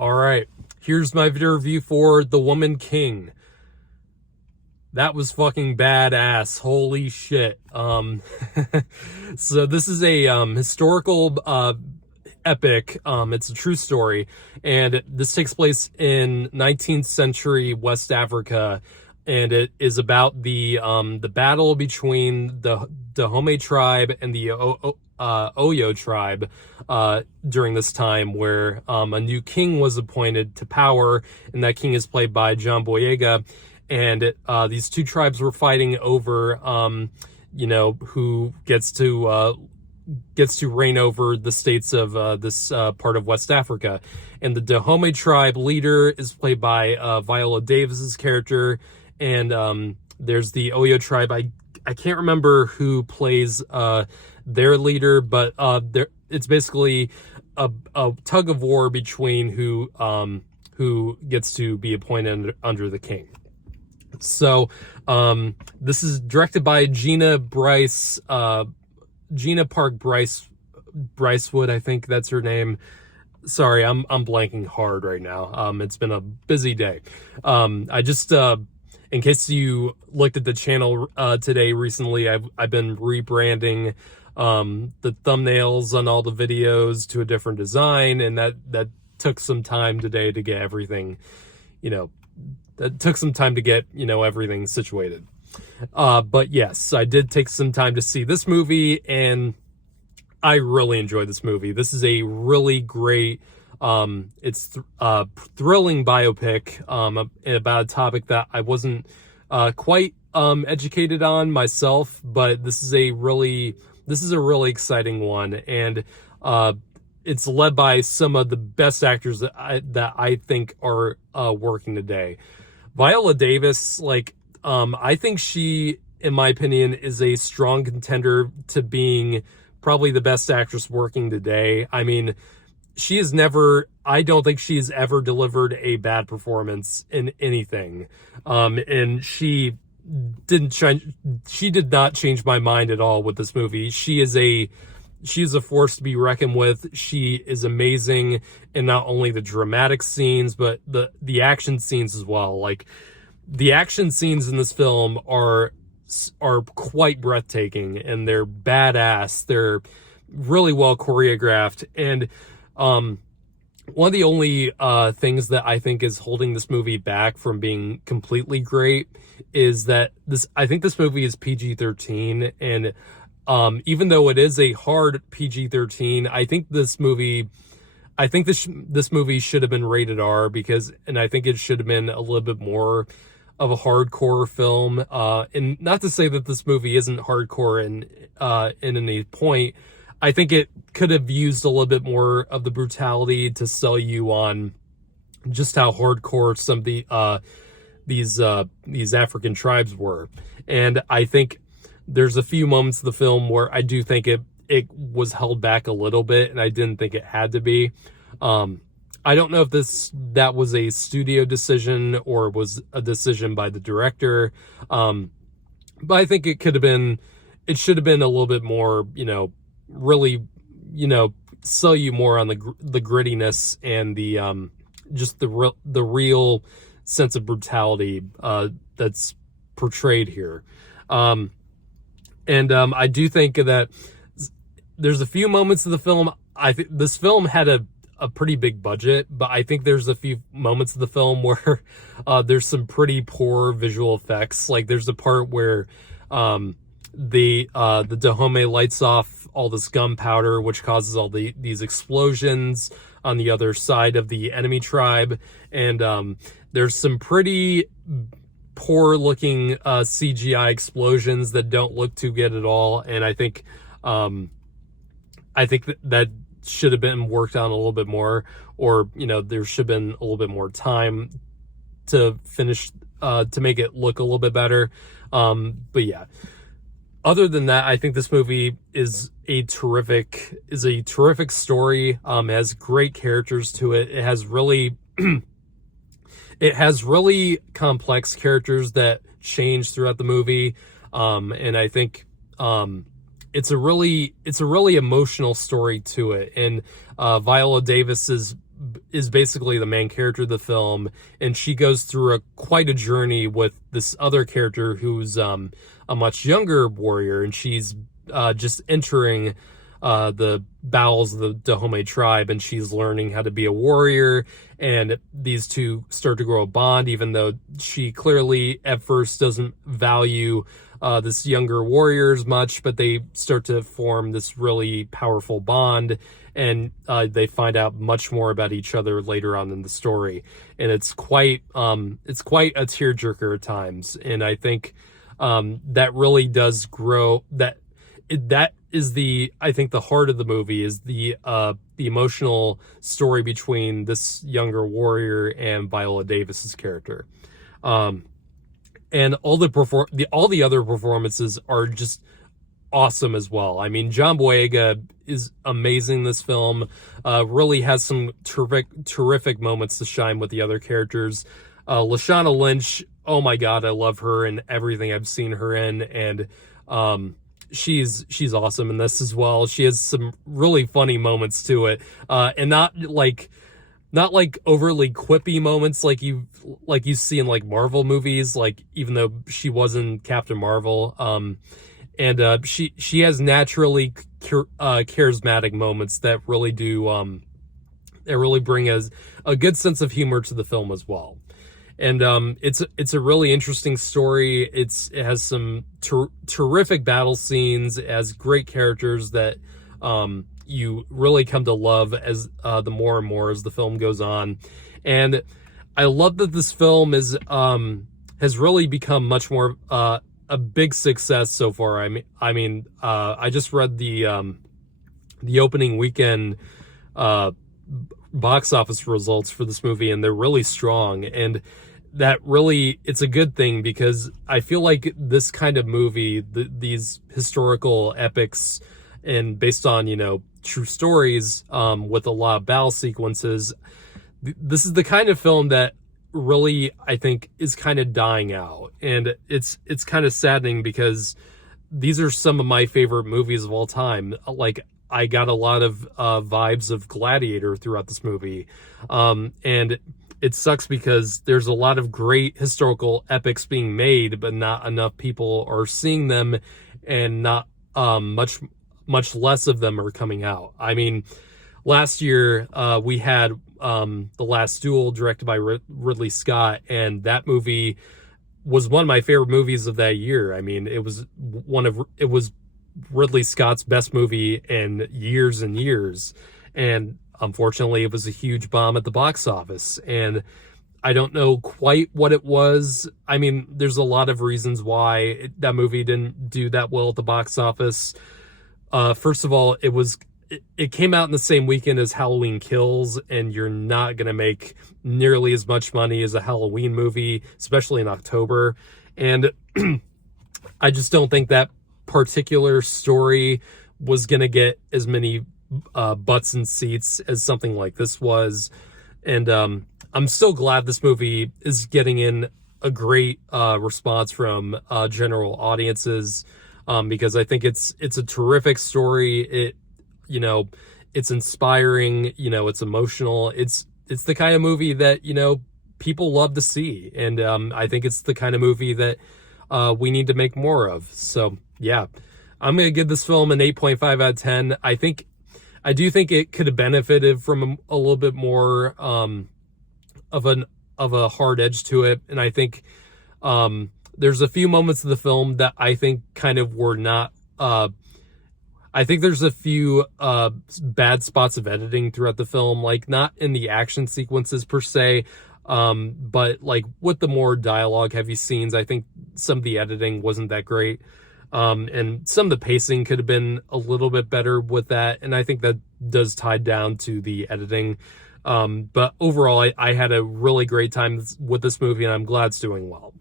All right, here's my video review for The Woman King. That was fucking badass. Holy shit. So this is a historical epic. It's a true story, and this takes place in 19th century West Africa, and it is about the battle between the Dahomey tribe and the Oyo tribe during this time, where a new king was appointed to power, and that king is played by Boyega. And these two tribes were fighting over, who gets to reign over the states of this part of West Africa. And the Dahomey tribe leader is played by Viola Davis's character, and there's the Oyo tribe. I can't remember who plays their leader, but it's basically a tug of war between who gets to be appointed under the king. So this is directed by Gina Park Brycewood, I think that's her name. Sorry, I'm blanking hard right now. It's been a busy day. I just in case you looked at the channel today recently, I've been rebranding the thumbnails on all the videos to a different design, and that took some time today to get everything, that took some time to get, everything situated. But yes, I did take some time to see this movie, and I really enjoyed this movie. This is a really great, it's thrilling biopic about a topic that I wasn't quite educated on myself, but this is a really exciting one, and it's led by some of the best actors that I think are working today. Viola Davis, I think she, in my opinion, is a strong contender to being probably the best actress working today. I mean, I don't think she's ever delivered a bad performance in anything. And she did not change my mind at all with this movie. She is a force to be reckoned with. She is amazing in not only the dramatic scenes, but the action scenes as well. Like, the action scenes in this film are quite breathtaking, and they're badass. They're really well choreographed. And one of the only things that I think is holding this movie back from being completely great is that I think this movie is PG-13, and even though it is a hard PG-13, I think this movie should have been rated R, and I think it should have been a little bit more of a hardcore film. And not to say that this movie isn't hardcore in any point. I think it could have used a little bit more of the brutality to sell you on just how hardcore some of these African tribes were. And I think there's a few moments of the film where I do think it was held back a little bit, and I didn't think it had to be. I don't know if that was a studio decision or was a decision by the director. But I think it should have been a little bit more, really, sell you more on the grittiness and the just the real sense of brutality that's portrayed here. And I do think that there's a few moments of the film. I think this film had a pretty big budget, but I think there's a few moments of the film where there's some pretty poor visual effects. Like, there's a part where the Dahomey lights off all this gunpowder, which causes all these explosions on the other side of the enemy tribe, and there's some pretty poor looking CGI explosions that don't look too good at all. And I think that should have been worked on a little bit more, or there should have been a little bit more time to finish to make it look a little bit better. But yeah, other than that, I think this movie is a terrific story. It has great characters to it. It has really it has really complex characters that change throughout the movie. And I think it's a really emotional story to it. And Viola Davis's is basically the main character of the film, and she goes through quite a journey with this other character who's a much younger warrior, and she's just entering the bowels of the Dahomey tribe, and she's learning how to be a warrior, and these two start to grow a bond, even though she clearly at first doesn't value this younger warrior as much, but they start to form this really powerful bond, and they find out much more about each other later on in the story, and it's quite a tearjerker at times, and I think that really does grow that. That is I think the heart of the movie is the emotional story between this younger warrior and Viola Davis's character, and all the other performances are just awesome as well. I mean, John Boyega is amazing in this film. Really has some terrific moments to shine with the other characters. Lashana Lynch, oh my God, I love her and everything I've seen her in, and she's awesome in this as well. She has some really funny moments to it, and not like overly quippy moments like you see in like Marvel movies, like even though she was in Captain Marvel, and she has naturally charismatic moments that really bring a good sense of humor to the film as well. And it's a really interesting story. It has some terrific battle scenes. It has great characters that you really come to love as the more and more as the film goes on. And I love that this film has really become much more a big success so far. I mean, I just read the opening weekend box office results for this movie, and they're really strong, and that really, it's a good thing, because I feel like this kind of movie, these historical epics and based on, true stories, with a lot of battle sequences, this is the kind of film that really, I think, is kind of dying out, and it's kind of saddening, because these are some of my favorite movies of all time. Like, I got a lot of vibes of Gladiator throughout this movie, and it sucks because there's a lot of great historical epics being made, but not enough people are seeing them, and not much less of them are coming out. I mean, last year we had The Last Duel, directed by Ridley Scott, and that movie was one of my favorite movies of that year. I mean, it was Ridley Scott's best movie in years and years, and unfortunately it was a huge bomb at the box office, and I don't know quite what it was. I mean, there's a lot of reasons why that movie didn't do that well at the box office. First of all, it came out in the same weekend as Halloween Kills, and you're not going to make nearly as much money as a Halloween movie, especially in October. And I just don't think that particular story was going to get as many butts and seats as something like this was. And I'm so glad this movie is getting in a great response from general audiences, because I think it's a terrific story. It's inspiring, it's emotional. It's the kind of movie that, people love to see. And I think it's the kind of movie that we need to make more of. So yeah, I'm going to give this film an 8.5 out of 10. I do think it could have benefited from a little bit more of a hard edge to it. And I think there's a few moments of the film that I think kind of were not, I think there's a few bad spots of editing throughout the film, like not in the action sequences per se, but like with the more dialogue heavy scenes, I think some of the editing wasn't that great. And some of the pacing could have been a little bit better with that. And I think that does tie down to the editing. But overall, I had a really great time with this movie, and I'm glad it's doing well.